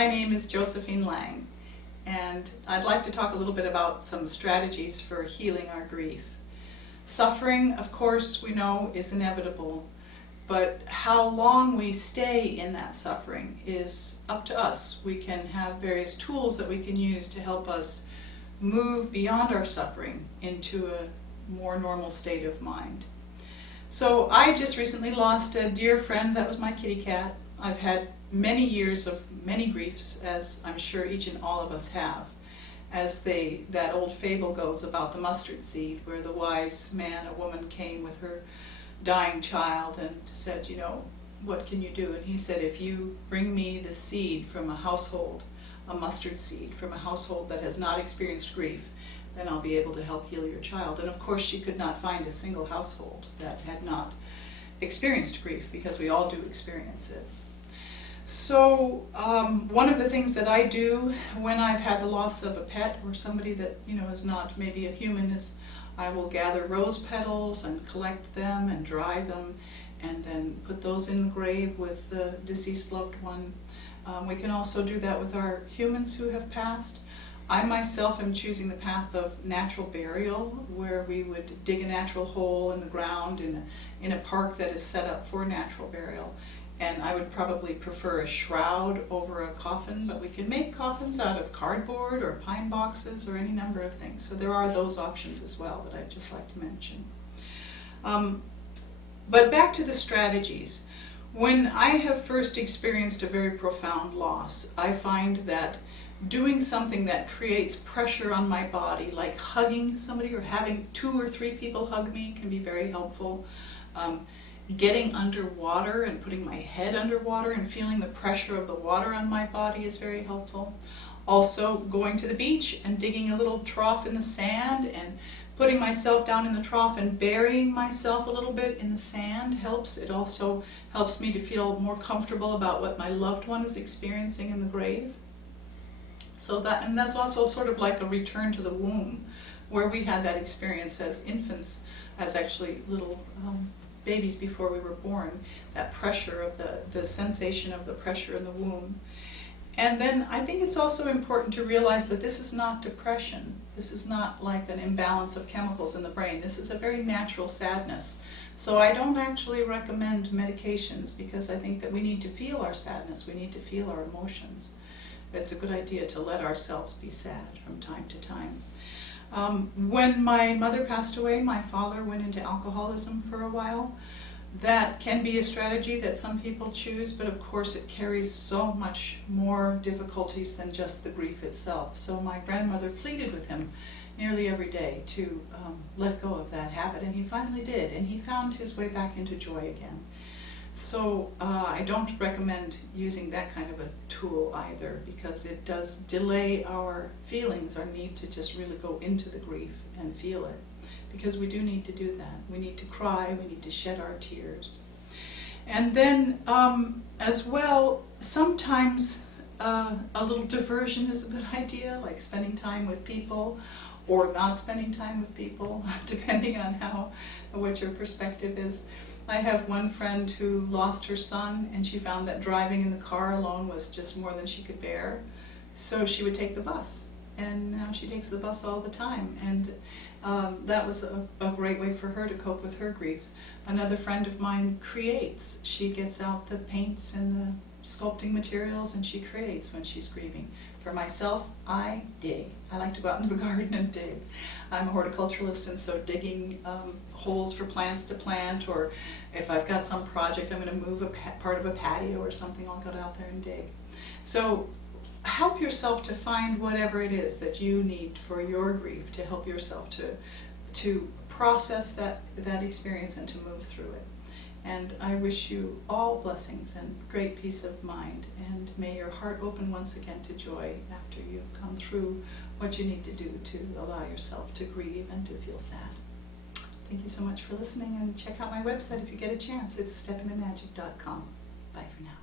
My name is Josephine Lang, and I'd like to talk a little bit about some strategies for healing our grief. Suffering, of course, we know is inevitable, but how long we stay in that suffering is up to us. We can have various tools that we can use to help us move beyond our suffering into a more normal state of mind. So I just recently lost a dear friend. That was my kitty cat. I've had many years of many griefs, as I'm sure each and all of us have. As that old fable goes about the mustard seed, where the wise man, a woman, came with her dying child and said, you know, what can you do? And he said, if you bring me the seed from a household, a mustard seed from a household that has not experienced grief, then I'll be able to help heal your child. And of course she could not find a single household that had not experienced grief, because we all do experience it. So one of the things that I do when I've had the loss of a pet or somebody that, you know, is not maybe a human, is I will gather rose petals and collect them and dry them and then put those in the grave with the deceased loved one. We can also do that with our humans who have passed. I myself am choosing the path of natural burial, where we would dig a natural hole in the ground in a park that is set up for natural burial. And I would probably prefer a shroud over a coffin, but we can make coffins out of cardboard or pine boxes or any number of things. So there are those options as well that I'd just like to mention. But back to the strategies. When I have first experienced a very profound loss, I find that doing something that creates pressure on my body, like hugging somebody or having 2 or 3 people hug me, can be very helpful. Getting underwater and putting my head underwater and feeling the pressure of the water on my body is very helpful. Also, going to the beach and digging a little trough in the sand and putting myself down in the trough and burying myself a little bit in the sand helps. It also helps me to feel more comfortable about what my loved one is experiencing in the grave. So that's also sort of like a return to the womb, where we had that experience as infants, as actually little babies before we were born, that pressure of the sensation of the pressure in the womb. And then I think it's also important to realize that this is not depression. This is not like an imbalance of chemicals in the brain. This is a very natural sadness. So I don't actually recommend medications, because I think that we need to feel our sadness. We need to feel our emotions. It's a good idea to let ourselves be sad from time to time. When my mother passed away, my father went into alcoholism for a while. That can be a strategy that some people choose, but of course it carries so much more difficulties than just the grief itself. So my grandmother pleaded with him nearly every day to let go of that habit, and he finally did, and he found his way back into joy again. So I don't recommend using that kind of a tool either, because it does delay our feelings, our need to just really go into the grief and feel it, because we do need to do that. We need to cry, we need to shed our tears. And then as well, sometimes a little diversion is a good idea, like spending time with people or not spending time with people, depending on what your perspective is. I have one friend who lost her son, and she found that driving in the car alone was just more than she could bear. So she would take the bus, and now she takes the bus all the time. And that was a great way for her to cope with her grief. Another friend of mine creates. She gets out the paints and the sculpting materials, and she creates when she's grieving. For myself, I dig. I like to go out into the garden and dig. I'm a horticulturalist, and so digging holes for plants to plant, or if I've got some project I'm going to move a part of a patio or something, I'll go out there and dig. So help yourself to find whatever it is that you need for your grief, to help yourself to process that experience and to move through it. And I wish you all blessings and great peace of mind, and may your heart open once again to joy after you've come through what you need to do to allow yourself to grieve and to feel sad. Thank you so much for listening, and check out my website if you get a chance. It's stepintomagic.com. Bye for now.